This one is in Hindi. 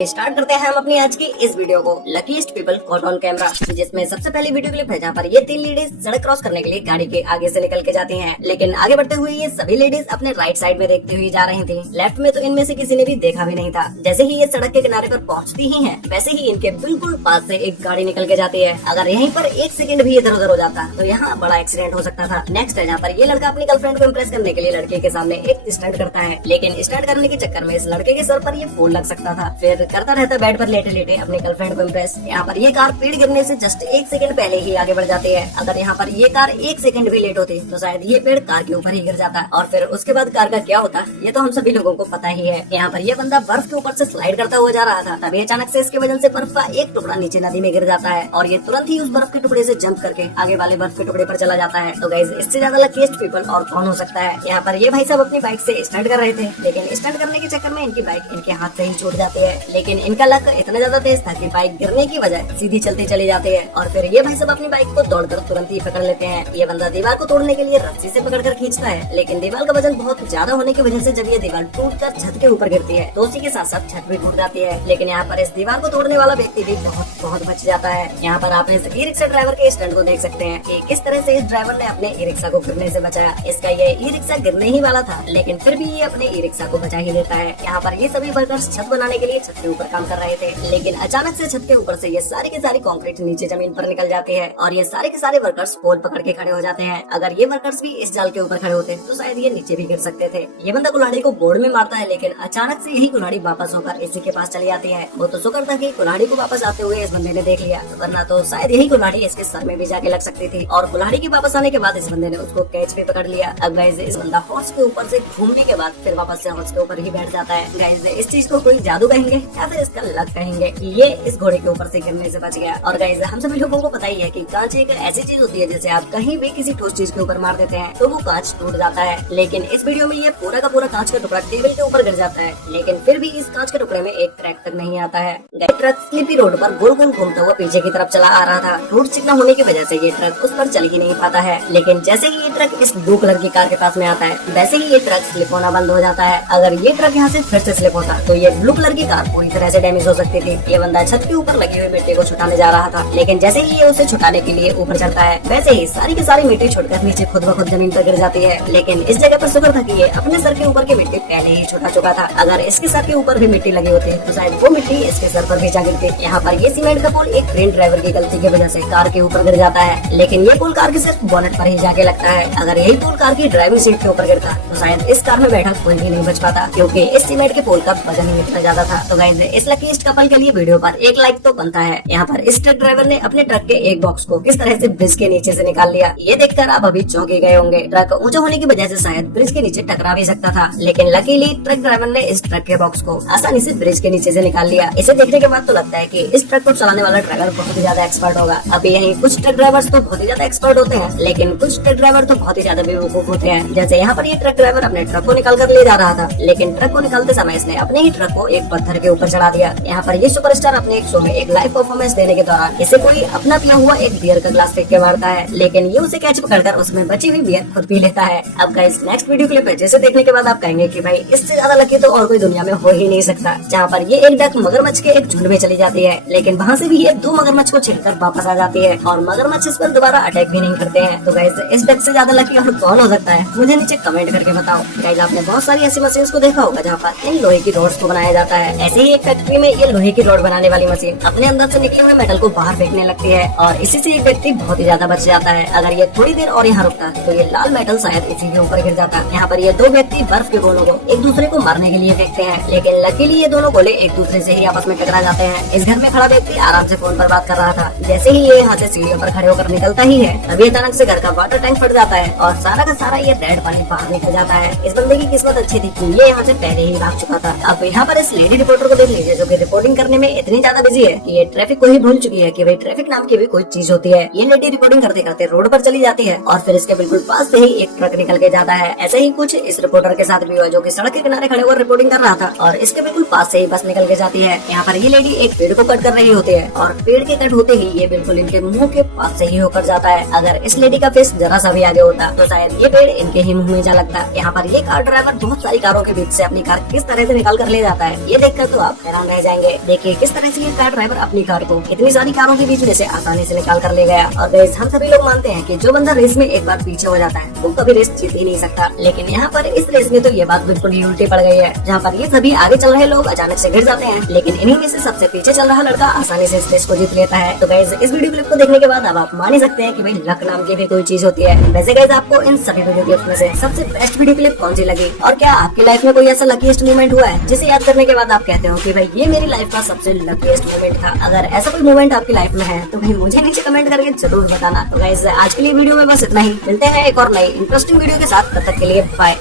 स्टार्ट करते हैं हम अपनी आज की इस वीडियो को luckiest people caught on camera, जिसमें सबसे पहली वीडियो क्लिप है जहाँ पर ये 3 लेडीज सड़क क्रॉस करने के लिए गाड़ी के आगे से निकल के जाती हैं। लेकिन आगे बढ़ते हुए ये सभी लेडीज अपने राइट साइड में देखती हुई जा रही थी। लेफ्ट में तो इनमें से किसी ने भी देखा भी नहीं था। जैसे ही ये सड़क के किनारे पर पहुँचती ही है, वैसे ही इनके बिल्कुल पास से एक गाड़ी निकल के जाती है। अगर यहीं पर 1 सेकंड भी इधर उधर हो जाता तो यहाँ बड़ा एक्सीडेंट हो सकता था। नेक्स्ट है जहाँ पर ये लड़का अपनी गर्लफ्रेंड को इम्प्रेस करने के लिए लड़के के सामने एक स्टंट करता है, लेकिन स्टंट करने के चक्कर में इस लड़के के सर पर ये फूल लग सकता था। फिर करता रहता बेड पर लेटे लेटे अपनी गर्लफ्रेंड को इम्प्रेस। यहाँ पर ये कार पेड़ गिरने से जस्ट 1 सेकंड पहले ही आगे बढ़ जाती है। अगर यहाँ पर ये कार 1 सेकंड भी लेट होती तो शायद ये पेड़ कार के ऊपर ही गिर जाता। और फिर उसके बाद कार का क्या होता ये तो हम सभी लोगों को पता ही है। यहाँ पर ये बंदा बर्फ के ऊपर से स्लाइड करता हुआ जा रहा था, तभी अचानक से इसके वजन से बर्फ का एक टुकड़ा नीचे नदी में गिर जाता है और ये तुरंत ही उस बर्फ के टुकड़े से जंप करके आगे वाले बर्फ के टुकड़े पर चला जाता है। तो गाइस, इससे ज्यादा लकीस्ट पीपल और कौन हो सकता है। यहाँ पर ये भाई साहब अपनी बाइक से स्टंट कर रहे थे, लेकिन स्टंट करने के चक्कर में इनकी बाइक इनके हाथ से ही छूट जाती है। लेकिन इनका लक इतना ज्यादा तेज था कि बाइक गिरने की बजाय सीधी चलते चली जाती है। और फिर ये भाई सब अपनी बाइक को दौड़कर तुरंत ही पकड़ लेते हैं। ये बंदा दीवार को तोड़ने के लिए रस्सी से पकड़कर खींचता है, लेकिन दीवार का वजन बहुत ज्यादा होने की वजह से जब ये दीवार टूटकर छत के ऊपर गिरती है तो उसी के साथ साथ छत भी टूट जाती है। लेकिन यहाँ पर इस दीवार को तोड़ने वाला व्यक्ति भी बहुत बच जाता है। यहाँ पर आप इस ई रिक्शा ड्राइवर के स्टंट को देख सकते हैं कि किस तरह से इस ड्राइवर ने अपने ई रिक्शा को गिरने से बचाया। इसका ये ई रिक्शा गिरने ही वाला था, लेकिन फिर भी ये अपने ई रिक्शा को बचा ही देता है। यहाँ पर ये सभी वर्कर्स छत बनाने के लिए छत के ऊपर काम कर रहे थे, लेकिन अचानक से छत के ऊपर से ये सारी की सारी कंक्रीट नीचे जमीन पर निकल जाती है और ये सारे के सारे वर्कर्स पोल पकड़ के खड़े हो जाते हैं। अगर ये वर्कर्स भी इस जाल के ऊपर खड़े होते तो शायद ये नीचे भी गिर सकते थे। ये बंदा कुल्हाड़ी को बोर्ड में मारता है, लेकिन अचानक से यही कुल्हाड़ी वापस होकर इसी के पास चली जाती है। वो तो शुक्र था कि कुल्हाड़ी को वापस आते हुए इस बंदे ने देख लिया, वरना तो शायद यही कुल्हाड़ी इसके सर में भी जाके लग सकती थी। और कुल्हाड़ी के वापस आने के बाद इस बंदे ने उसको कैच पे पकड़ लिया। अब गाइस, इस बंदा हॉर्स के ऊपर से घूमने के बाद फिर वापस से हॉर्स के ऊपर ही बैठ जाता है। गाइस, इस चीज को कोई जादू कहेंगे या फिर इसका लक कहेंगे कि ये इस घोड़े के ऊपर से गिरने से बच गया। और गाइस, हम सभी लोगों को पता ही है कि कांच एक ऐसी चीज होती है जैसे आप कहीं भी किसी ठोस चीज के ऊपर मार देते हैं तो वो कांच टूट जाता है। लेकिन इस वीडियो में ये पूरा का पूरा कांच का टुकड़ा टेबल के ऊपर गिर जाता है, लेकिन फिर भी इस कांच के टुकड़े में एक क्रैक तक नहीं आता है। ट्रक स्लिपी रोड पर गोल गोल घूमता हुआ पीछे की तरफ चला आ रहा था। रोड चिकना होने की वजह से ये ट्रक उस पर चल ही नहीं पाता है। लेकिन जैसे ही ये ट्रक इस ब्लू कलर की कार के पास में आता है, वैसे ही ये ट्रक स्लिप होना बंद हो जाता है। अगर ये ट्रक यहाँ से फिर से स्लिप होता तो ये ब्लू कलर की कार पूरी तरह से डैमेज हो सकती थी। ये बंदा छत के ऊपर लगी हुई मिट्टी को छुटाने जा रहा था, लेकिन जैसे ही ये उसे छुटाने के लिए ऊपर चढ़ता है, वैसे ही सारी की सारी मिट्टी छुटकर नीचे खुद ब खुद जमीन पर गिर जाती है। लेकिन इस जगह पर शुक्र था कि ये अपने सर के ऊपर की मिट्टी पहले ही छुटा चुका था। अगर इसके सर के ऊपर भी मिट्टी लगी होती तो शायद वो मिट्टी इसके सर पर भी जा गिरती। यहाँ पर ये सीमेंट का पुल एक ट्रेन ड्राइवर की गलती की वजह से कार के ऊपर गिर जाता है, लेकिन ये पुल कार के सिर्फ बोनेट पर ही जाके लगता है। अगर यही पुल कार की ड्राइविंग सीट के ऊपर गिरता तो शायद इस कार में बैठा कोई भी नहीं बच पाता, क्योंकि इस सीमेंट के पुल का वजन ही इतना ज्यादा था। तो गाइस, इस लकीस्ट कपल के लिए वीडियो पर 1 लाइक तो बनता है। यहाँ पर इस ट्रक ड्राइवर ने अपने ट्रक के एक बॉक्स को किस तरह से ब्रिज के नीचे से निकाल लिया, ये देखकर आप अभी चौंक गए होंगे। ट्रक ऊंचा होने की वजह से शायद ब्रिज के नीचे टकरा भी सकता था, लेकिन लकीली ट्रक ड्राइवर ने इस ट्रक के बॉक्स को आसानी से ब्रिज के नीचे से निकाल लिया। इसे देखने के बाद तो लगता है कि इस ट्रक को चलाने वाला ड्राइवर बहुत ही ज्यादा एक्सपर्ट होगा। अभी यही कुछ ट्रक ड्राइवर्स तो बहुत ही ज्यादा एक्सपर्ट होते हैं, लेकिन कुछ ट्रक ड्राइवर तो बहुत ही ज्यादा बेवकूफ होते हैं। जैसे यहाँ पर ये ट्रक ड्राइवर अपने ट्रक को निकाल कर ले जा रहा था, लेकिन ट्रक को निकालते समय इसने अपने ही ट्रक को एक पत्थर के ऊपर चढ़ा दिया। यहाँ पर ये सुपरस्टार अपने एक शो में एक लाइव परफॉर्मेंस देने के दौरान इसे कोई अपना पिया हुआ एक बियर का ग्लास फेंक के मारता है, लेकिन ये उसे कैच पकड़कर उसमें बची हुई बियर खुद पी लेता है। अब गाइस, नेक्स्ट वीडियो क्लिप है जिसे देखने के बाद आप कहेंगे कि भाई इससे ज्यादा लकी तो और कोई दुनिया में हो ही नहीं सकता। जहाँ पर ये एक डक मगरमच्छ के एक झुंड में चली जाती है, लेकिन वहाँ से भी ये 2 मगरमच्छ को छीनकर वापस आ जाती है और मगरमच्छ इस पर दोबारा अटैक भी नहीं करते हैं। तो गाइस, इस डक से ज्यादा लकी और कौन हो सकता है, मुझे नीचे कमेंट करके बताओ। गाइस, आपने बहुत सारी ऐसी मशीन को देखा होगा जहाँ पर इन लोहे की रोड्स को बनाया जाता है। ऐसे ही एक फैक्ट्री में ये लोहे की रोड बनाने वाली मशीन अपने अंदर से निकले हुए मेटल को बाहर फेंकने लगती है और इसी से एक व्यक्ति बहुत ही ज्यादा बच जाता है। अगर ये थोड़ी देर और यहाँ रुकता तो ये लाल मेटल शायद इसी के ऊपर गिर जाता। यहाँ पर ये 2 व्यक्ति बर्फ के गोलों को एक दूसरे को मारने के लिए फेंकते हैं, लेकिन लकीली ये दोनों गोले एक दूसरे से ही आपस में टकरा जाते हैं। इस घर में खड़ा व्यक्ति आराम से फोन पर बात कर रहा था। जैसे ही ये यहाँ से सीढ़ियों पर खड़े होकर निकलता ही है, तभी अचानक से घर का वाटर टैंक फट जाता है और सारा का सारा ये रेड पानी बाहर निकल जाता है। इस बंदे की किस्मत अच्छी थी कि ये यहाँ से पहले ही भाग चुका था। अब यहाँ पर इस लेडी रिपोर्टर को देख लीजिए, जो कि रिपोर्टिंग करने में इतनी ज्यादा बिजी है कि ये ट्रैफिक को ही भूल चुकी है कि भाई ट्रैफिक नाम की भी कोई चीज होती है। ये लेडी रिपोर्टिंग करते करते रोड पर चली जाती है और फिर इसके बिल्कुल पास से ही एक ट्रक निकल के जाता है। ऐसे ही कुछ इस रिपोर्टर के साथ भी हुआ, जो कि सड़क के किनारे खड़े होकर रिपोर्टिंग कर रहा था और इसके बिल्कुल पास से ही बस निकल के जाती है। यहाँ पर ये लेडी एक पेड़ को कट कर रही होती है और पेड़ के कट होते ही ये बिल्कुल इनके मुंह के पास से ही होकर जाता है। अगर इस लेडी का फेस जरा सा भी आगे होता तो शायद ये पेड़ इनके ही मुंह में जा लगता। यहाँ पर ये कार ड्राइवर बहुत सारी कारों के बीच से अपनी कार किस तरह से निकाल कर ले जाता है, ये देखकर तो आप हैरान रह जाएंगे। देखिए किस तरह से ये कार ड्राइवर अपनी कार को इतनी सारी कारों के बीच में से आसानी से निकाल कर ले गया। और गाइस हम सभी लोग मानते हैं कि जो बंदा रेस में एक बार पीछे हो जाता है वो कभी रेस जीत ही नहीं सकता, लेकिन यहाँ पर इस रेस में तो ये बात बिल्कुल ही उल्टी पड़ गई है, जहाँ पर ये सभी आगे चल रहे लोग अचानक से गिर जाते हैं, लेकिन इन्हीं में से सबसे पीछे चल रहा लड़का आसानी से इस रेस को जीत लेता है। तो गाइस इस वीडियो क्लिप को देखने के बाद अब आप मान ही सकते हैं कि भाई लक नाम की भी कोई चीज होती है। वैसे गाइस आपको इन सभी वीडियो क्लिप में से सबसे बेस्ट वीडियो क्लिप कौन सी लगी, और क्या आपकी लाइफ में कोई ऐसा लकीस्ट मोमेंट हुआ है जिसे याद करने के बाद आप कहते हो कि भाई ये मेरी लाइफ का सबसे लकीस्ट मोमेंट था? अगर ऐसा कोई मोमेंट आपकी लाइफ में है तो भाई मुझे नीचे कमेंट करके जरूर बताना। तो गाइस आज के लिए वीडियो में बस इतना ही, मिलते हैं एक और नई इंटरेस्टिंग वीडियो के साथ, तब तक के लिए बाय।